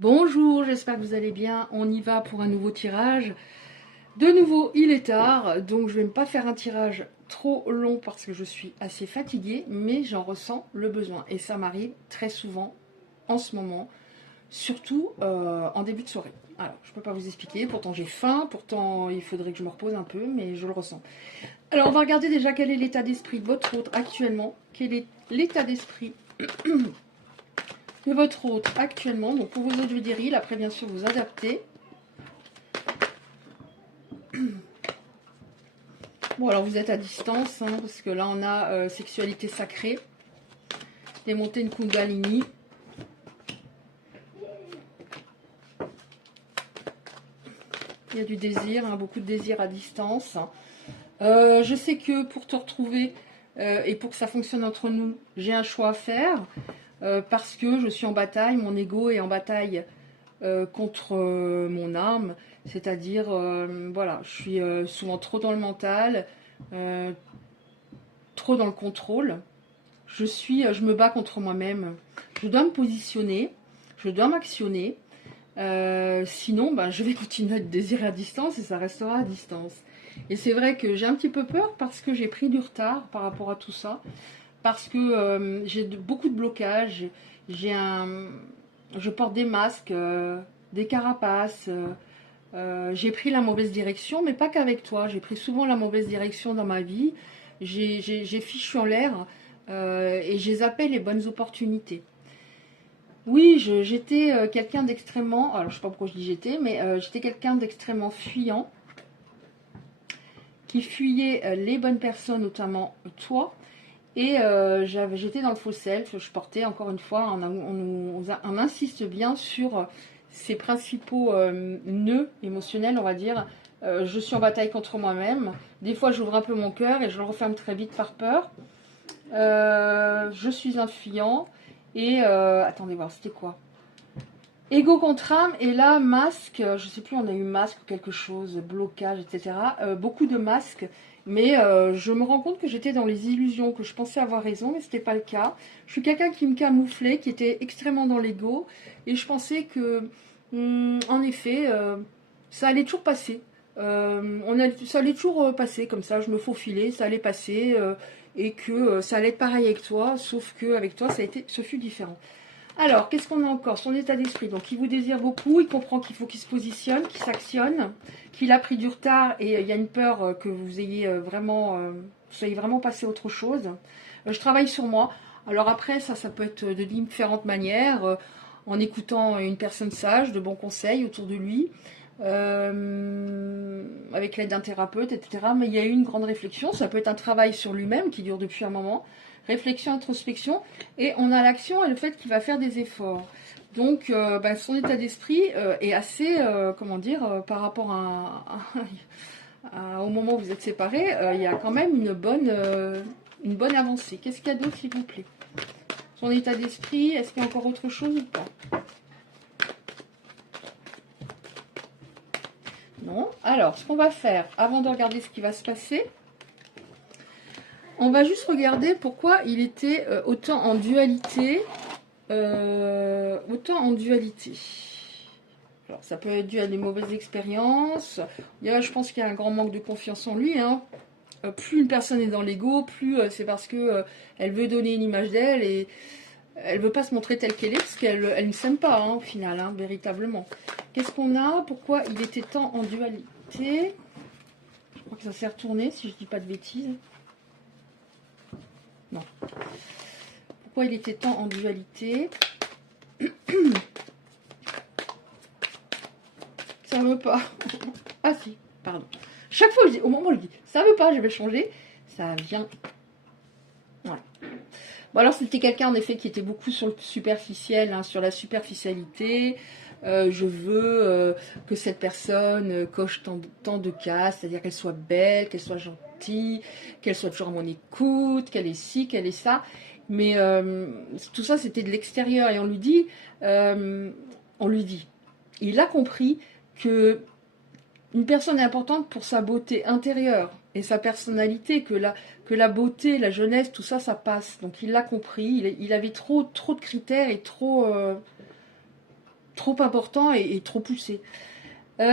Bonjour, j'espère que vous allez bien. On y va pour un nouveau tirage. De nouveau, il est tard, donc je ne vais pas faire un tirage trop long parce que je suis assez fatiguée, mais j'en ressens le besoin. Et ça m'arrive très souvent en ce moment, surtout en début de soirée. Alors, je ne peux pas vous expliquer, pourtant j'ai faim, pourtant il faudrait que je me repose un peu, mais je le ressens. Alors, on va regarder déjà quel est l'état d'esprit de votre autre actuellement. Quel est l'état d'esprit de votre autre actuellement. Donc pour vos autres virils, après bien sûr vous adaptez. Bon alors vous êtes à distance, hein, parce que là on a sexualité sacrée, démonter une Kundalini. Il y a du désir, hein, beaucoup de désir à distance. Je sais que pour te retrouver et pour que ça fonctionne entre nous, j'ai un choix à faire. Parce que je suis en bataille, mon ego est en bataille contre mon âme, c'est-à-dire, voilà, je suis souvent trop dans le mental, trop dans le contrôle. Je me bats contre moi-même. Je dois me positionner, je dois m'actionner. Sinon, ben, je vais continuer à être désirée à distance et ça restera à distance. Et c'est vrai que j'ai un petit peu peur parce que j'ai pris du retard par rapport à tout ça. Parce que j'ai beaucoup de blocages. Je porte des masques, des carapaces. J'ai pris la mauvaise direction, mais pas qu'avec toi. J'ai pris souvent la mauvaise direction dans ma vie. J'ai fichu en l'air et j'ai zappé les bonnes opportunités. Oui, j'étais quelqu'un d'extrêmement. Alors, je sais pas pourquoi je dis j'étais, mais j'étais quelqu'un d'extrêmement fuyant, qui fuyait les bonnes personnes, notamment toi. Et j'étais dans le faux self. Je portais, encore une fois, on insiste bien sur ces principaux nœuds émotionnels, on va dire. Je suis en bataille contre moi-même. Des fois, j'ouvre un peu mon cœur et je le referme très vite par peur. Je suis un fuyant. Et attendez voir, c'était quoi? Ego contre âme, et là, masque, je sais plus, on a eu masque ou quelque chose, blocage, etc. Beaucoup de masques, mais je me rends compte que j'étais dans les illusions, que je pensais avoir raison, mais c'était pas le cas. Je suis quelqu'un qui me camouflait, qui était extrêmement dans l'ego, et je pensais que, en effet, ça allait toujours passer. Ça allait toujours passer comme ça, je me faufilais, ça allait passer, et que ça allait être pareil avec toi, sauf que avec toi, ce fut différent. Alors, qu'est-ce qu'on a encore? Son état d'esprit. Donc, il vous désire beaucoup, il comprend qu'il faut qu'il se positionne, qu'il s'actionne, qu'il a pris du retard et il y a une peur que vous ayez soyez vraiment passé à autre chose. Je travaille sur moi. Alors après, ça peut être de différentes manières, en écoutant une personne sage, de bons conseils autour de lui, avec l'aide d'un thérapeute, etc. Mais il y a eu une grande réflexion. Ça peut être un travail sur lui-même qui dure depuis un moment. Réflexion, introspection, et on a l'action et le fait qu'il va faire des efforts. Donc, son état d'esprit est assez, comment dire, par rapport au moment où vous êtes séparés, il y a quand même une bonne avancée. Qu'est-ce qu'il y a d'autre, s'il vous plaît? Son état d'esprit, est-ce qu'il y a encore autre chose ou pas? Non. Alors, ce qu'on va faire, avant de regarder ce qui va se passer, on va juste regarder pourquoi il était autant en dualité. Autant en dualité. Alors, ça peut être dû à des mauvaises expériences. Je pense qu'il y a un grand manque de confiance en lui. Hein. Plus une personne est dans l'ego, plus c'est parce que elle veut donner une image d'elle et elle veut pas se montrer telle qu'elle est parce qu'elle ne s'aime pas, hein, au final, hein, véritablement. Qu'est-ce qu'on a? Pourquoi il était tant en dualité? Je crois que ça s'est retourné, si je dis pas de bêtises. Non. Pourquoi il était tant en dualité? Ça veut pas. Ah si, pardon. Chaque fois, au moment où je dis ça veut pas, je vais changer, ça vient. Voilà. Bon, alors c'était quelqu'un en effet qui était beaucoup sur le superficiel, hein, sur la superficialité. Je veux que cette personne coche tant de cases, c'est-à-dire qu'elle soit belle, qu'elle soit gentille, qu'elle soit toujours à mon écoute, qu'elle est ci, qu'elle est ça. Mais tout ça, c'était de l'extérieur. Et on lui dit, il a compris que une personne est importante pour sa beauté intérieure et sa personnalité, que la beauté, la jeunesse, tout ça, ça passe. Donc il l'a compris, il avait trop de critères et trop trop important et trop poussé. Oui,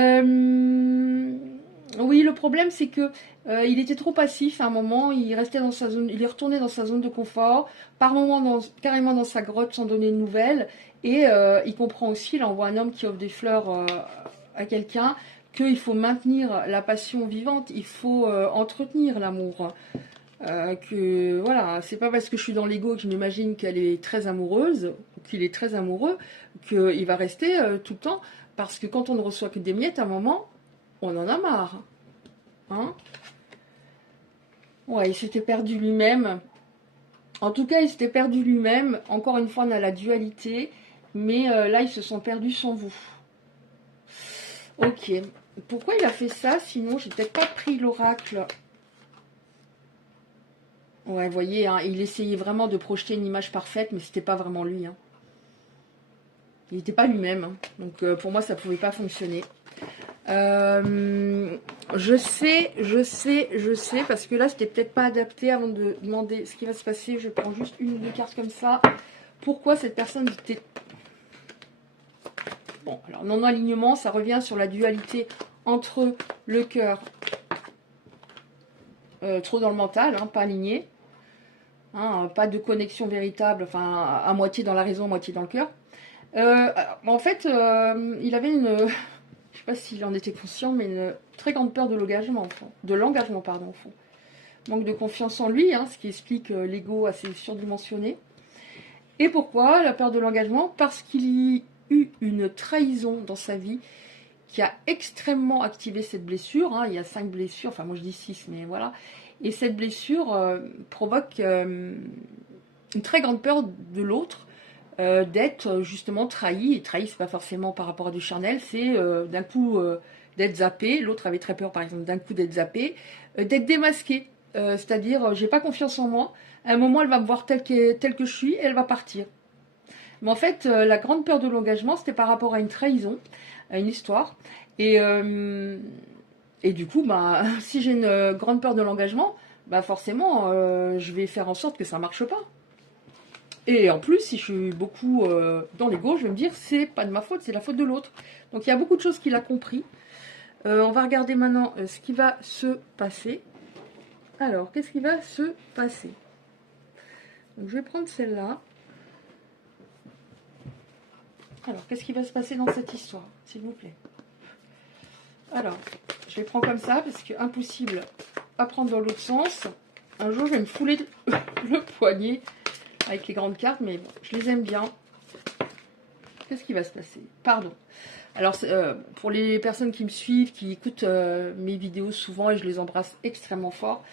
le problème c'est que il était trop passif à un moment, il restait dans sa zone, il est retourné dans sa zone de confort, par moment carrément dans sa grotte sans donner de nouvelles, et il comprend aussi, là on voit un homme qui offre des fleurs à quelqu'un, qu'il faut maintenir la passion vivante, il faut entretenir l'amour. Que voilà, c'est pas parce que je suis dans l'ego que je m'imagine qu'elle est très amoureuse, ou qu'il est très amoureux, qu'il va rester tout le temps, parce que quand on ne reçoit que des miettes, à un moment, on en a marre. Hein? Ouais, il s'était perdu lui-même. En tout cas, il s'était perdu lui-même. Encore une fois, on a la dualité. Mais là, ils se sont perdus sans vous. Ok. Pourquoi il a fait ça? Sinon, j'ai peut-être pas pris l'oracle. Ouais, vous voyez, hein, il essayait vraiment de projeter une image parfaite, mais c'était pas vraiment lui. Hein. Il n'était pas lui-même. Hein. Donc, pour moi, ça pouvait pas fonctionner. Je sais, parce que là, c'était peut-être pas adapté avant de demander ce qui va se passer. Je prends juste une ou deux cartes comme ça. Pourquoi cette personne était... Bon, alors non-alignement, ça revient sur la dualité entre le cœur, trop dans le mental, hein, pas aligné, hein, pas de connexion véritable, enfin, à moitié dans la raison, à moitié dans le cœur. En fait, il avait une... Je sais pas s'il en était conscient, mais une très grande peur de l'engagement, pardon, au fond. Manque de confiance en lui, hein, ce qui explique l'ego assez surdimensionné. Et pourquoi la peur de l'engagement? Parce qu'il y a eu une trahison dans sa vie qui a extrêmement activé cette blessure. Hein. Il y a 5 blessures, enfin moi je dis 6, mais voilà. Et cette blessure provoque une très grande peur de l'autre, d'être justement trahi. Et trahi, c'est pas forcément par rapport à du charnel, c'est d'un coup d'être zappé. L'autre avait très peur, par exemple, d'un coup d'être zappé, d'être démasqué. C'est-à-dire, j'ai pas confiance en moi. À un moment, elle va me voir tel que je suis et elle va partir. Mais en fait, la grande peur de l'engagement, c'était par rapport à une trahison, à une histoire. Et du coup, bah, si j'ai une grande peur de l'engagement, bah forcément, je vais faire en sorte que ça marche pas. Et en plus, si je suis beaucoup dans l'ego, je vais me dire, c'est pas de ma faute, c'est la faute de l'autre. Donc il y a beaucoup de choses qu'il a compris. On va regarder maintenant ce qui va se passer. Alors, qu'est-ce qui va se passer? Donc, je vais prendre celle-là. Alors, qu'est-ce qui va se passer dans cette histoire, s'il vous plaît? Alors, je les prends comme ça, parce que impossible à prendre dans l'autre sens. Un jour, je vais me fouler le poignet avec les grandes cartes, mais bon, je les aime bien. Qu'est-ce qui va se passer? Pardon. Alors, pour les personnes qui me suivent, qui écoutent mes vidéos souvent, et je les embrasse extrêmement fort,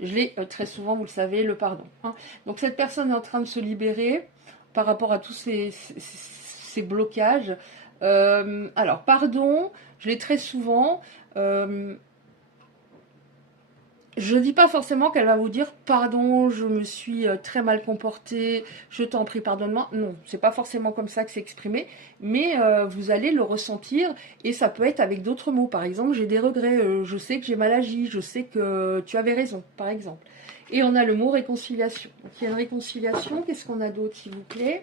je l'ai très souvent, vous le savez, le pardon. Hein. Donc, cette personne est en train de se libérer par rapport à tous ces blocages. Alors, pardon, je l'ai très souvent. Je ne dis pas forcément qu'elle va vous dire pardon, je me suis très mal comportée, je t'en prie, pardonne-moi. Non, c'est pas forcément comme ça que c'est exprimé, mais vous allez le ressentir et ça peut être avec d'autres mots. Par exemple, j'ai des regrets, je sais que j'ai mal agi, je sais que tu avais raison, par exemple. Et on a le mot réconciliation. Donc il y a une réconciliation, qu'est-ce qu'on a d'autre, s'il vous plaît?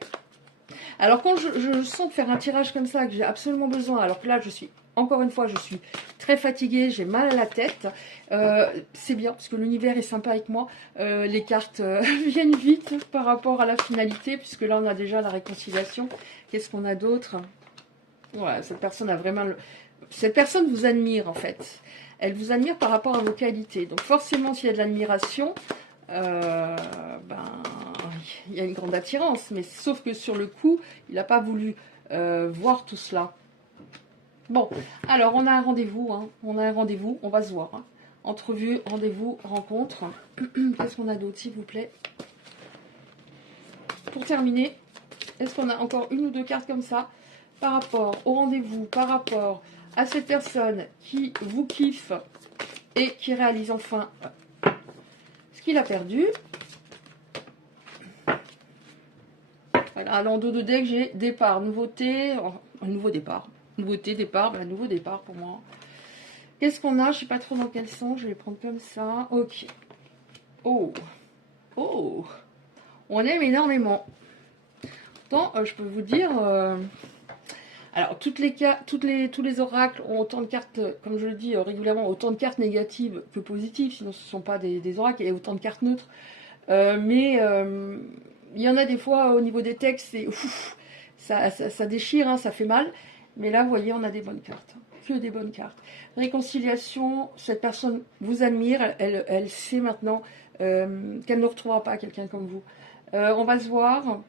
Alors quand je sens faire un tirage comme ça, que j'ai absolument besoin, alors que là je suis, encore une fois, je suis très fatiguée, j'ai mal à la tête, c'est bien, parce que l'univers est sympa avec moi, les cartes viennent vite par rapport à la finalité, puisque là on a déjà la réconciliation. Qu'est-ce qu'on a d'autre? Voilà, cette personne a vraiment... Cette personne vous admire en fait, elle vous admire par rapport à vos qualités, donc forcément s'il y a de l'admiration, ben, il y a une grande attirance, mais sauf que sur le coup, il n'a pas voulu voir tout cela. Bon, alors on a un rendez-vous, hein. On a un rendez-vous, on va se voir. Hein. Entrevue, rendez-vous, rencontre. Qu'est-ce qu'on a d'autre, s'il vous plaît? Pour terminer, est-ce qu'on a encore une ou deux cartes comme ça par rapport au rendez-vous, par rapport à cette personne qui vous kiffe et qui réalise enfin ce qu'il a perdu? Voilà, en dos de deck, j'ai départ, nouveauté, un nouveau départ. Nouveauté, départ, ben, nouveau départ pour moi. Qu'est-ce qu'on a? Je ne sais pas trop dans quel sens, je vais les prendre comme ça. Ok. Oh. Oh. On aime énormément. Pourtant, je peux vous dire, Alors, tous les oracles ont autant de cartes, comme je le dis régulièrement, autant de cartes négatives que positives, sinon ce ne sont pas des oracles, et autant de cartes neutres. Mais il y en a des fois au niveau des textes, ça déchire, hein, ça fait mal. Mais là, vous voyez, on a des bonnes cartes. Que des bonnes cartes. Réconciliation, cette personne vous admire, elle sait maintenant qu'elle ne retrouvera pas quelqu'un comme vous. On va se voir.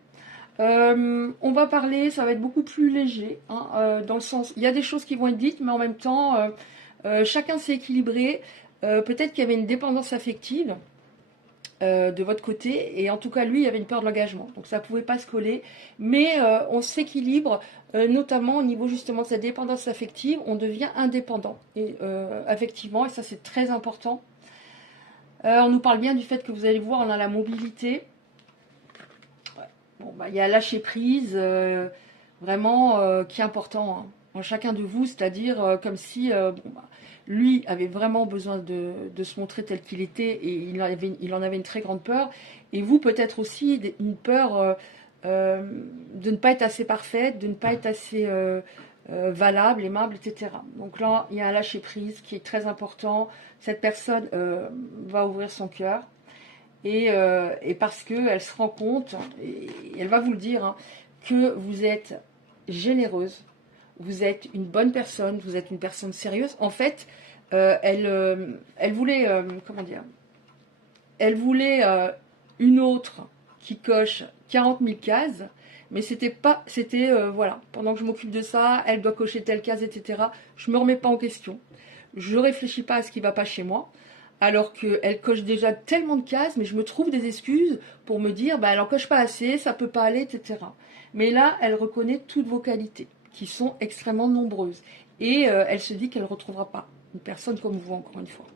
On va parler, ça va être beaucoup plus léger, hein, dans le sens, il y a des choses qui vont être dites, mais en même temps, chacun s'est équilibré. Peut-être qu'il y avait une dépendance affective de votre côté, et en tout cas, lui, il avait une peur de l'engagement, donc ça ne pouvait pas se coller, mais on s'équilibre, notamment au niveau justement de cette dépendance affective, on devient indépendant, et, affectivement, et ça c'est très important. On nous parle bien du fait que vous allez voir, on a la mobilité. Bon, bah, il y a lâcher prise, vraiment, qui est important, hein, en chacun de vous, c'est-à-dire comme si bon, bah, lui avait vraiment besoin de se montrer tel qu'il était, et il en avait une très grande peur, et vous peut-être aussi une peur de ne pas être assez parfaite, de ne pas être assez valable, aimable, etc. Donc là, il y a un lâcher prise qui est très important. Cette personne va ouvrir son cœur. Et parce qu'elle se rend compte, et elle va vous le dire, hein, que vous êtes généreuse, vous êtes une bonne personne, vous êtes une personne sérieuse. En fait, elle voulait, comment dire, elle voulait une autre qui coche 40 000 cases, mais c'était pas, c'était, voilà, pendant que je m'occupe de ça, elle doit cocher telle case, etc. Je me remets pas en question. Je réfléchis pas à ce qui va pas chez moi. Alors qu'elle coche déjà tellement de cases, mais je me trouve des excuses pour me dire, bah, elle en coche pas assez, ça peut pas aller, etc. Mais là, elle reconnaît toutes vos qualités, qui sont extrêmement nombreuses. Et elle se dit qu'elle ne retrouvera pas une personne comme vous, encore une fois.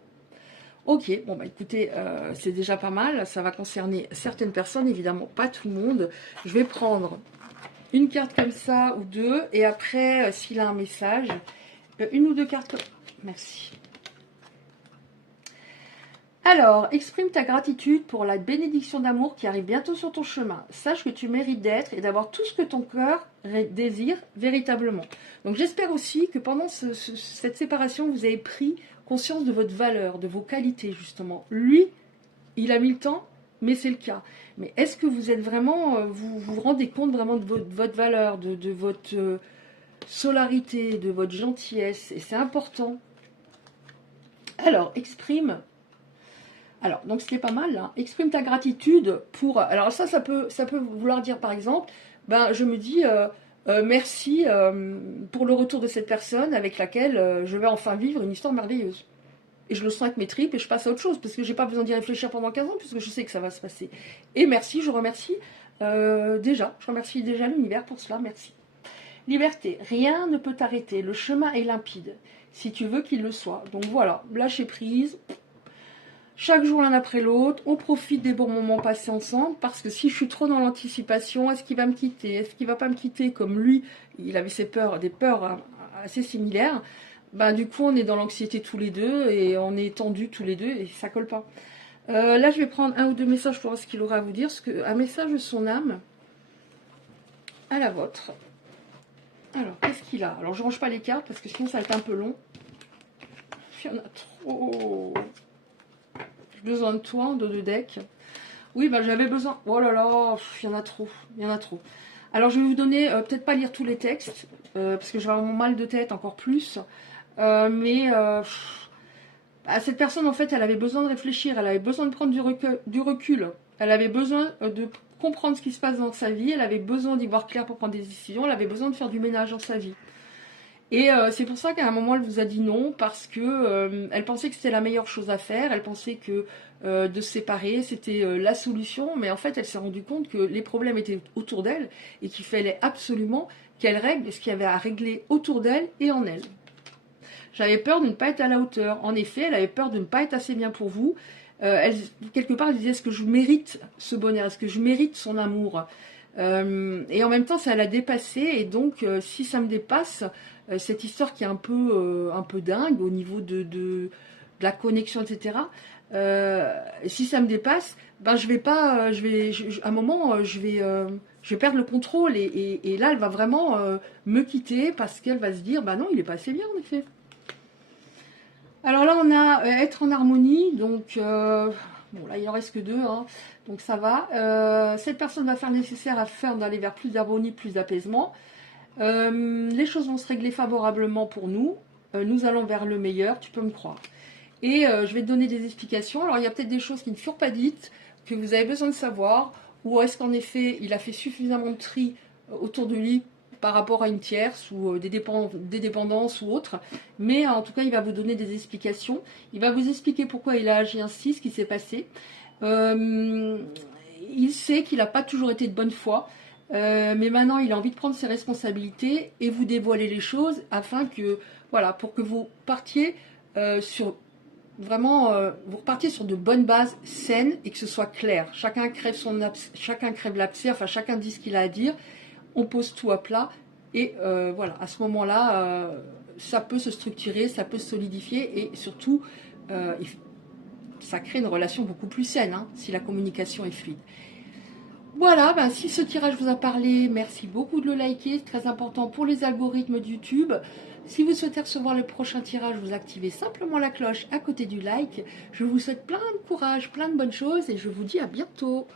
Ok, bon bah écoutez, c'est déjà pas mal, ça va concerner certaines personnes, évidemment pas tout le monde. Je vais prendre une carte comme ça, ou deux, et après, s'il a un message, une ou deux cartes. Merci. Alors, exprime ta gratitude pour la bénédiction d'amour qui arrive bientôt sur ton chemin. Sache que tu mérites d'être et d'avoir tout ce que ton cœur désire véritablement. Donc j'espère aussi que pendant cette séparation, vous avez pris conscience de votre valeur, de vos qualités justement. Lui, il a mis le temps, mais c'est le cas. Mais est-ce que vous êtes vraiment, vous rendez compte vraiment de votre valeur, de votre solarité, de votre gentillesse, et c'est important. Alors, exprime. Alors, donc ce qui est pas mal, là, exprime ta gratitude pour... Alors ça peut vouloir dire, par exemple, ben, je me dis merci pour le retour de cette personne avec laquelle je vais enfin vivre une histoire merveilleuse. Et je le sens avec mes tripes et je passe à autre chose, parce que j'ai pas besoin d'y réfléchir pendant 15 ans, puisque je sais que ça va se passer. Et merci, je remercie je remercie déjà l'univers pour cela, merci. Liberté, rien ne peut t'arrêter, le chemin est limpide, si tu veux qu'il le soit. Donc voilà, lâcher prise... Chaque jour l'un après l'autre, on profite des bons moments passés ensemble, parce que si je suis trop dans l'anticipation, est-ce qu'il va me quitter, est-ce qu'il va pas me quitter, comme lui, il avait des peurs assez similaires, bah du coup on est dans l'anxiété tous les deux, et on est tendus tous les deux, et ça colle pas. Là je vais prendre un ou deux messages pour voir ce qu'il aura à vous dire, un message de son âme à la vôtre. Alors, qu'est-ce qu'il a? Alors je range pas les cartes, parce que sinon ça va être un peu long. Il y en a trop... Besoin de toi, de deux decks. Oui, bah j'avais besoin. Oh là là, il y en a trop. Il y en a trop. Alors je vais vous donner, peut-être pas lire tous les textes, parce que j'ai vraiment mal de tête encore plus. Mais cette personne, en fait, elle avait besoin de réfléchir, elle avait besoin de prendre du recul. Elle avait besoin de comprendre ce qui se passe dans sa vie, elle avait besoin d'y voir clair pour prendre des décisions, elle avait besoin de faire du ménage dans sa vie. Et c'est pour ça qu'à un moment, elle vous a dit non, parce que elle pensait que c'était la meilleure chose à faire, elle pensait que de se séparer, c'était la solution, mais en fait, elle s'est rendue compte que les problèmes étaient autour d'elle, et qu'il fallait absolument qu'elle règle ce qu'il y avait à régler autour d'elle et en elle. J'avais peur de ne pas être à la hauteur. En effet, elle avait peur de ne pas être assez bien pour vous. Quelque part, elle disait, est-ce que je mérite ce bonheur? Est-ce que je mérite son amour? Et en même temps, ça l'a dépassé, et donc, si ça me dépasse... cette histoire qui est un peu dingue au niveau de la connexion, etc. Si ça me dépasse, ben je vais pas, à un moment, je je vais perdre le contrôle. Et là, elle va vraiment me quitter parce qu'elle va se dire, bah non, il est pas assez bien en effet. Alors là, on a être en harmonie, donc bon là il en reste que deux, hein, donc ça va. Cette personne va faire le nécessaire à faire d'aller vers plus d'harmonie, plus d'apaisement. Les choses vont se régler favorablement pour nous. Nous allons vers le meilleur, tu peux me croire. Et je vais te donner des explications. Alors il y a peut-être des choses qui ne furent pas dites, que vous avez besoin de savoir, ou est-ce qu'en effet il a fait suffisamment de tri autour de lui par rapport à une tierce ou des dépendances ou autres. Mais en tout cas, il va vous donner des explications. Il va vous expliquer pourquoi il a agi ainsi, ce qui s'est passé. Il sait qu'il n'a pas toujours été de bonne foi. Mais maintenant, il a envie de prendre ses responsabilités et vous dévoiler les choses afin que, voilà, pour que vous partiez sur vraiment, vous repartiez sur de bonnes bases saines et que ce soit clair. Chacun crève l'abcès, enfin chacun dit ce qu'il a à dire. On pose tout à plat et voilà, à ce moment-là, ça peut se structurer, ça peut se solidifier et surtout, ça crée une relation beaucoup plus saine hein, si la communication est fluide. Voilà, ben, si ce tirage vous a parlé, merci beaucoup de le liker, c'est très important pour les algorithmes de YouTube. Si vous souhaitez recevoir le prochain tirage, vous activez simplement la cloche à côté du like. Je vous souhaite plein de courage, plein de bonnes choses et je vous dis à bientôt.